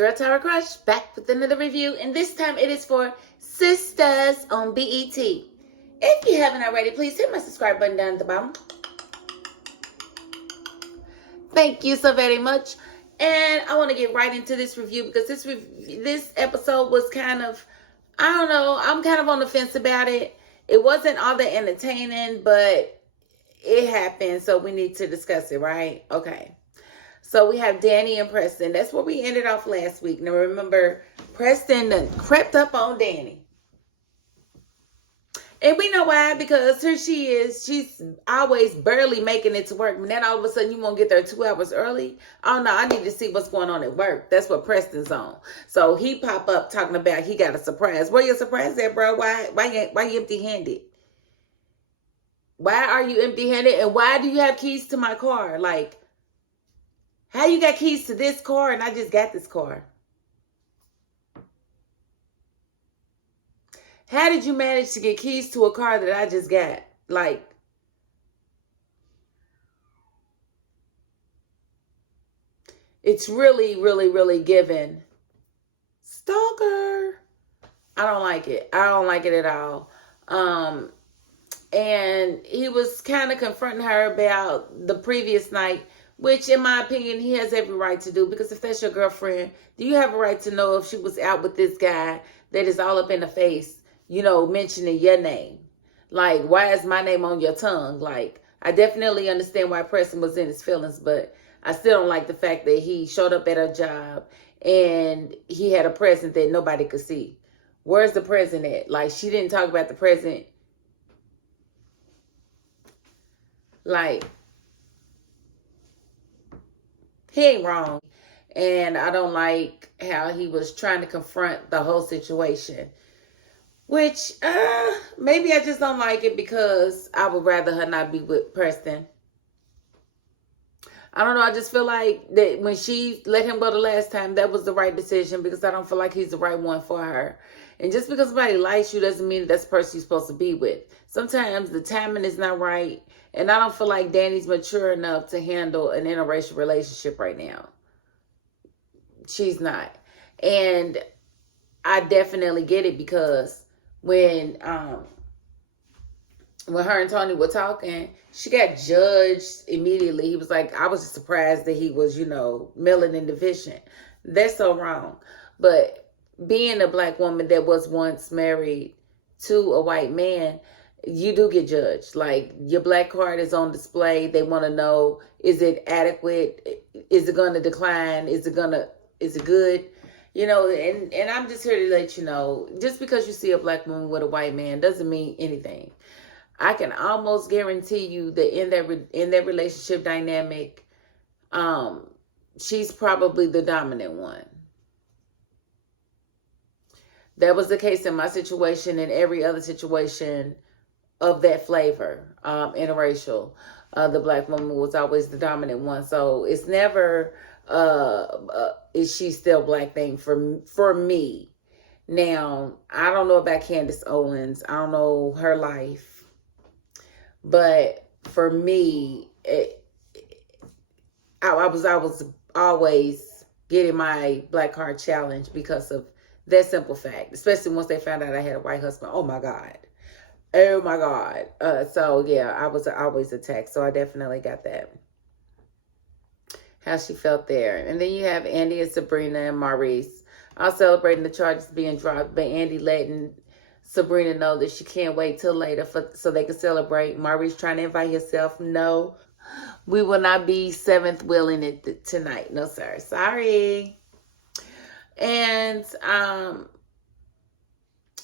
girl Tara Crush back with another review, and this time it is for Sistas on BET. If you haven't already, please hit my subscribe button down at the bottom. Thank you so very much. And I want to get right into this review because this episode was kind of, I don't know, I'm kind of on the fence about it. It wasn't all that entertaining, but it happened, so we need to discuss it, right? Okay. So we have Danny and Preston. That's where we ended off last week. Now remember, Preston crept up on Danny. And we know why, because here she is. She's always barely making it to work. And then all of a sudden you won't get there 2 hours early. Oh no, I need to see what's going on at work. That's what Preston's on. So he pop up talking about he got a surprise. Where your surprise at, bro? Why you empty-handed? Why are you empty-handed? And why do you have keys to my car? Like, how you got keys to this car and I just got this car? How did you manage to get keys to a car that I just got? Like, it's really, really, really given stalker. I don't like it. I don't like it at all. And he was kind of confronting her about the previous night, which in my opinion, he has every right to do, because if that's your girlfriend, do you have a right to know if she was out with this guy that is all up in the face, you know, mentioning your name? Like, why is my name on your tongue? Like, I definitely understand why Preston was in his feelings, but I still don't like the fact that he showed up at her job and he had a present that nobody could see. Where's the present at? Like, she didn't talk about the present. Like, he ain't wrong. And I don't like how he was trying to confront the whole situation. Which, maybe I just don't like it because I would rather her not be with Preston. I don't know. I just feel like that when she let him go the last time, that was the right decision, because I don't feel like he's the right one for her. And just because somebody likes you doesn't mean that's the person you're supposed to be with. Sometimes the timing is not right. And I don't feel like Danny's mature enough to handle an interracial relationship right now. She's not. And I definitely get it, because when her and Tony were talking, she got judged immediately. He was like, I was just surprised that he was, you know, melanin deficient. That's so wrong. But being a black woman that was once married to a white man, you do get judged. Like, your black card is on display. They want to know, is it adequate? Is it going to decline? Is it good? You know, and I'm just here to let you know, just because you see a black woman with a white man doesn't mean anything. I can almost guarantee you that in that relationship dynamic, she's probably the dominant one. That was the case in my situation and every other situation of that flavor, interracial. The black woman was always the dominant one. So it's never is she still black thing for me. Now, I don't know about Candace Owens. I don't know her life. But for me, I was always getting my black card challenge because of that simple fact. Especially once they found out I had a white husband. Oh my God. Oh my God. So yeah, I was always attacked. So I definitely got that. How she felt there. And then you have Andy and Sabrina and Maurice all celebrating the charges being dropped, but Andy letting Sabrina know that she can't wait till later so they can celebrate. Maurice trying to invite herself. No, we will not be seventh wheeling it tonight. No, sir. Sorry. And I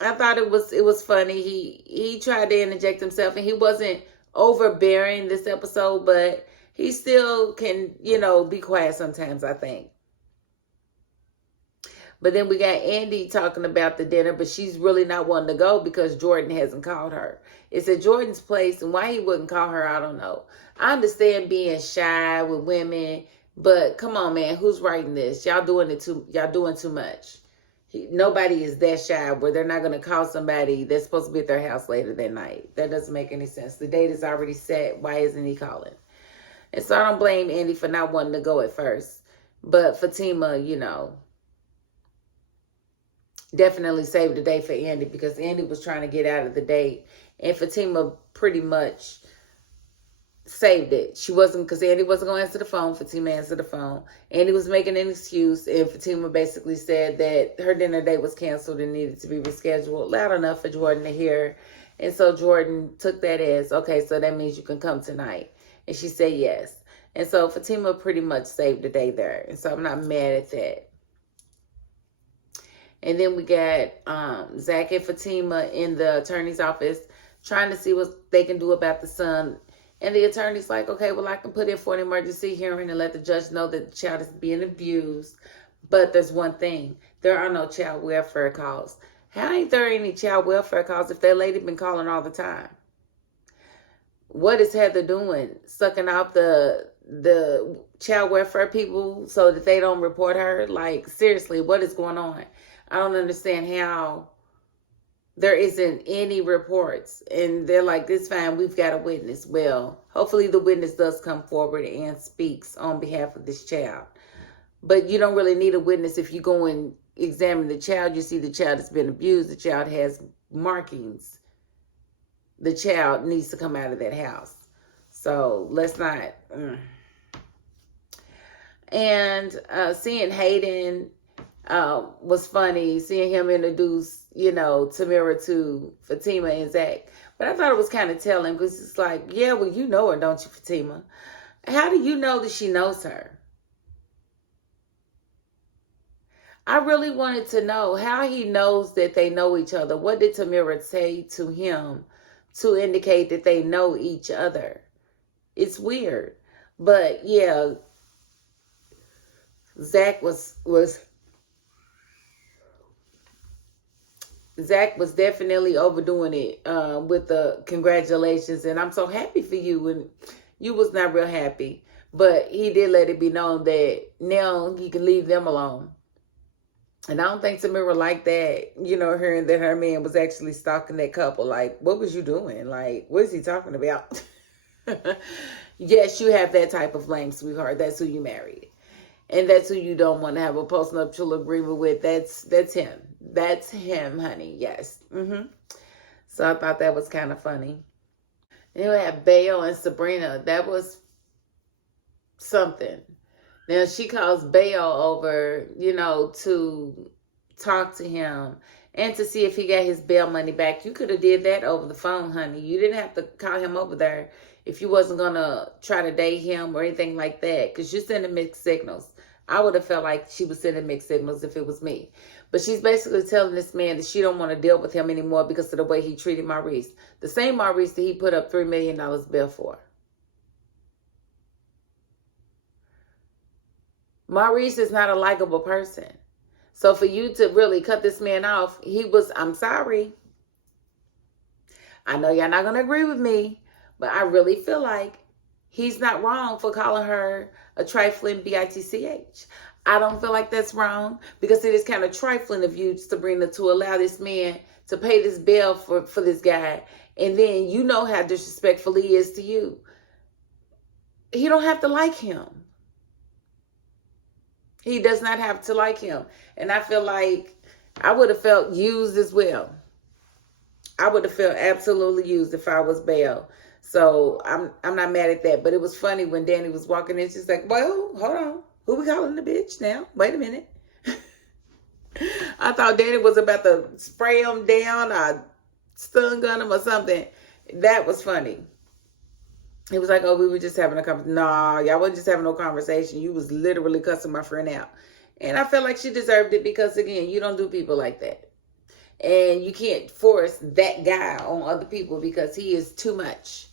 thought it was funny. He tried to interject himself, and he wasn't overbearing this episode, but he still can, you know, be quiet sometimes, I think. But then we got Andy talking about the dinner, but she's really not wanting to go because Jordan hasn't called her. It's at Jordan's place, and why he wouldn't call her, I don't know. I understand being shy with women, but come on, man, who's writing this? Y'all doing too much. Nobody is that shy where they're not going to call somebody that's supposed to be at their house later that night. That doesn't make any sense. The date is already set. Why isn't he calling? And so I don't blame Andy for not wanting to go at first. But Fatima, you know, definitely saved the day for Andy, because Andy was trying to get out of the date, and Fatima pretty much saved it. She wasn't, because Andy wasn't going to answer the phone. Fatima answered the phone. Andy was making an excuse, and Fatima basically said that her dinner date was canceled and needed to be rescheduled, loud enough for Jordan to hear. And so Jordan took that as, okay, so that means you can come tonight. And she said yes. And so Fatima pretty much saved the day there. And so I'm not mad at that. And then we got Zach and Fatima in the attorney's office trying to see what they can do about the son. And the attorney's like, okay, well, I can put in for an emergency hearing and let the judge know that the child is being abused. But there's one thing. There are no child welfare calls. How ain't there any child welfare calls if that lady been calling all the time? What is Heather doing? Sucking off the child welfare people so that they don't report her? Like, seriously, what is going on? I don't understand how there isn't any reports. And they're like, it's fine, we've got a witness. Well, hopefully the witness does come forward and speaks on behalf of this child. But you don't really need a witness if you go and examine the child. You see the child has been abused. The child has markings. The child needs to come out of that house. So let's not. And seeing Hayden was funny. Seeing him introduce, Tamira to Fatima and Zach. But I thought it was kind of telling, because it's like, yeah, well, you know her, don't you, Fatima? How do you know that she knows her? I really wanted to know how he knows that they know each other. What did Tamira say to him to indicate that they know each other? It's weird. But yeah, Zach was definitely overdoing it with the congratulations. And I'm so happy for you. And you was not real happy. But he did let it be known that now he can leave them alone. And I don't think Tamira liked that, hearing that her man was actually stalking that couple. Like, what was you doing? Like, what is he talking about? Yes, you have that type of flame, sweetheart. That's who you married. And that's who you don't want to have a postnuptial agreement with. That's him. That's him, honey. Yes. So I thought that was kind of funny. And we had Bayo and Sabrina. That was something. Now, she calls Bayo over, to talk to him and to see if he got his bail money back. You could have did that over the phone, honey. You didn't have to call him over there if you wasn't going to try to date him or anything like that, because you're sending mixed signals. I would have felt like she was sending mixed signals if it was me. But she's basically telling this man that she don't want to deal with him anymore because of the way he treated Maurice. The same Maurice that he put up $3 million bail for. Maurice is not a likable person. So for you to really cut this man off, I'm sorry. I know y'all not going to agree with me, but I really feel like he's not wrong for calling her a trifling bitch. I don't feel like that's wrong, because it is kind of trifling of you, Sabrina, to allow this man to pay this bail for this guy. And then you know how disrespectful he is to you. He don't have to like him. He does not have to like him. And I feel like I would have felt used as well. I would have felt absolutely used if I was Bayo. So I'm not mad at that. But it was funny when Danny was walking in. She's like, well, hold on. Who we calling the bitch now? Wait a minute. I thought Danny was about to spray him down or stun gun him or something. That was funny. He was like, oh, we were just having a conversation. Nah, y'all wasn't just having no conversation. You was literally cussing my friend out. And I felt like she deserved it because, again, you don't do people like that. And you can't force that guy on other people because he is too much.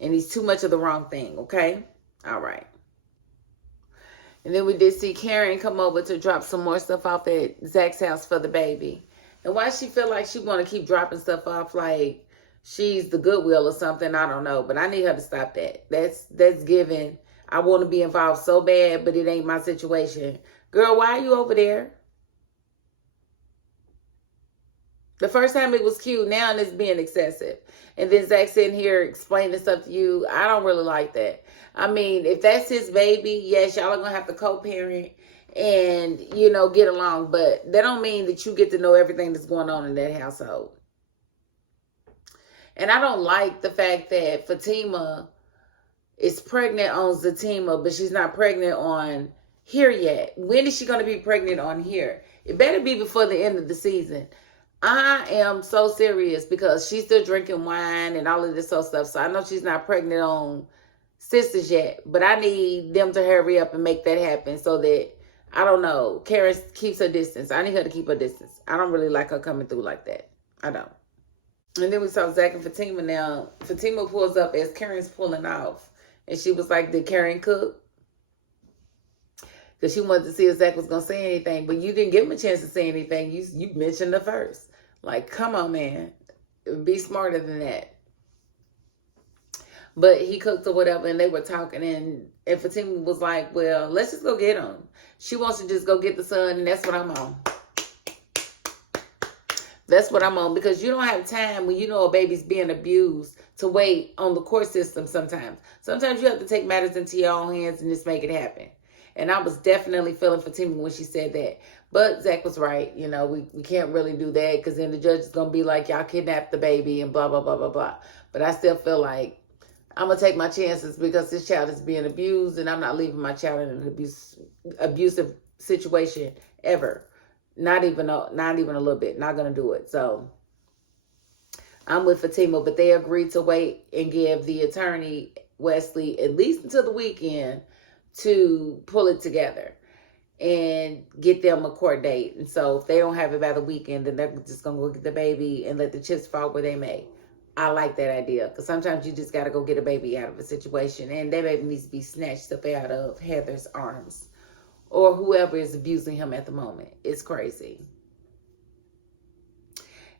And he's too much of the wrong thing, okay? All right. And then we did see Karen come over to drop some more stuff off at Zach's house for the baby. And why she feel like she want to keep dropping stuff off like she's the Goodwill or something, I don't know. But I need her to stop that. That's given. I want to be involved so bad, but it ain't my situation. Girl, why are you over there? The first time it was cute. Now it's being excessive. And then Zach sitting here explaining stuff to you. I don't really like that. I mean, if that's his baby, yes, y'all are going to have to co-parent. and, you know, get along. But that don't mean that you get to know everything that's going on in that household. And I don't like the fact that Fatima is pregnant on Zatima, but she's not pregnant on here yet. When is she going to be pregnant on here? It better be before the end of the season. I am so serious because she's still drinking wine and all of this sort of stuff. So I know she's not pregnant on Sistas yet, but I need them to hurry up and make that happen so that, I don't know, Karen keeps her distance. I need her to keep her distance. I don't really like her coming through like that. I don't. And then we saw Zach and Fatima now. Fatima pulls up as Karen's pulling off. And she was like, did Karen cook? Because she wanted to see if Zach was going to say anything. But you didn't give him a chance to say anything. You mentioned her first. Like, come on, man. Be smarter than that. But he cooked or whatever, and they were talking. And Fatima was like, well, let's just go get him. She wants to just go get the son, and that's what I'm on. That's what I'm on, because you don't have time when you know a baby's being abused to wait on the court system sometimes. Sometimes you have to take matters into your own hands and just make it happen. And I was definitely feeling Fatima when she said that. But Zach was right. You know, we can't really do that because then the judge is going to be like, y'all kidnapped the baby and blah, blah, blah, blah, blah. But I still feel like I'm going to take my chances because this child is being abused and I'm not leaving my child in an abusive situation ever. Not even a little bit. Not going to do it. So I'm with Fatima, but they agreed to wait and give the attorney, Wesley, at least until the weekend to pull it together and get them a court date. And so if they don't have it by the weekend, then they're just going to go get the baby and let the chips fall where they may. I like that idea because sometimes you just got to go get a baby out of a situation, and that baby needs to be snatched up out of Heather's arms or whoever is abusing him at the moment. It's crazy.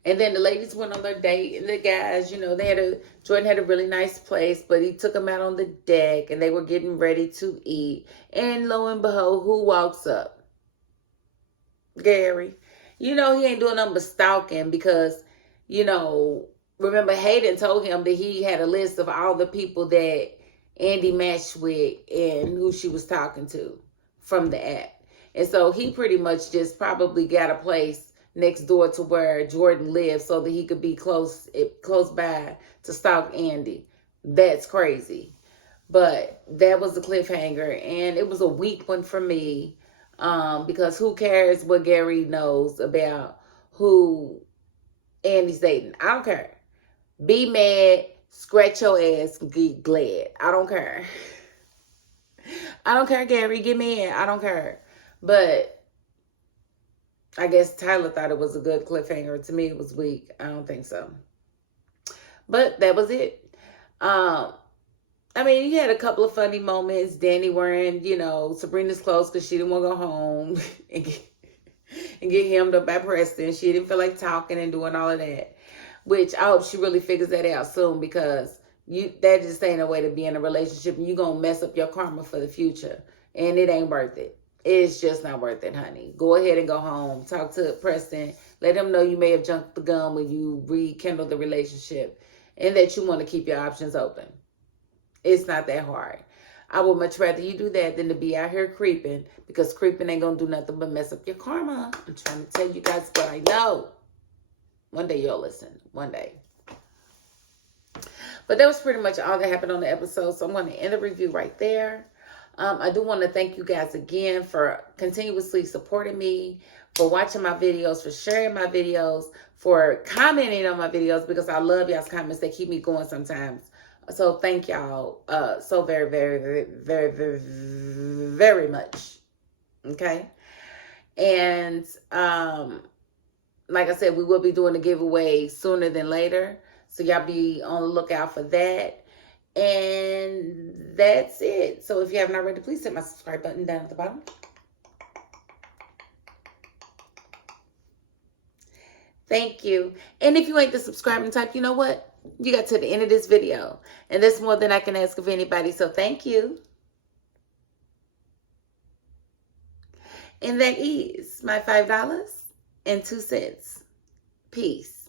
And then the ladies went on their date, and the guys, you know, Jordan had a really nice place, but he took them out on the deck, and they were getting ready to eat. And lo and behold, who walks up? Gary. You know, he ain't doing nothing but stalking because, you know, remember Hayden told him that he had a list of all the people that Andy matched with and who she was talking to from the app. And so he pretty much just probably got a place next door to where Jordan lives so that he could be close by to stalk Andy. That's crazy. But that was the cliffhanger, and it was a weak one for me because who cares what Gary knows about who Andy's dating? I don't care. Be mad, scratch your ass, get glad. I don't care. I don't care, Gary. Get mad. I don't care. But I guess Tyler thought it was a good cliffhanger. To me, it was weak. I don't think so. But that was it. I mean, you had a couple of funny moments. Danny wearing, you know, Sabrina's clothes because she didn't want to go home and get hemmed up by Preston. She didn't feel like talking and doing all of that. Which I hope she really figures that out soon because that just ain't a way to be in a relationship, and you're going to mess up your karma for the future. And it ain't worth it. It's just not worth it, honey. Go ahead and go home. Talk to Preston. Let him know you may have jumped the gun when you rekindle the relationship and that you want to keep your options open. It's not that hard. I would much rather you do that than to be out here creeping, because creeping ain't going to do nothing but mess up your karma. I'm trying to tell you guys what I know. One day you'll listen. One day. But that was pretty much all that happened on the episode. So I'm going to end the review right there. I do want to thank you guys again for continuously supporting me, for watching my videos, for sharing my videos, for commenting on my videos, because I love y'all's comments. They keep me going sometimes. So thank y'all so very, very, very, very, very, very much. Okay. And like I said, we will be doing a giveaway sooner than later. So y'all be on the lookout for that. And that's it. So if you haven't already, please hit my subscribe button down at the bottom. Thank you. And if you ain't the subscribing type, you know what? You got to the end of this video. And that's more than I can ask of anybody. So thank you. And that is my $5.02. Peace.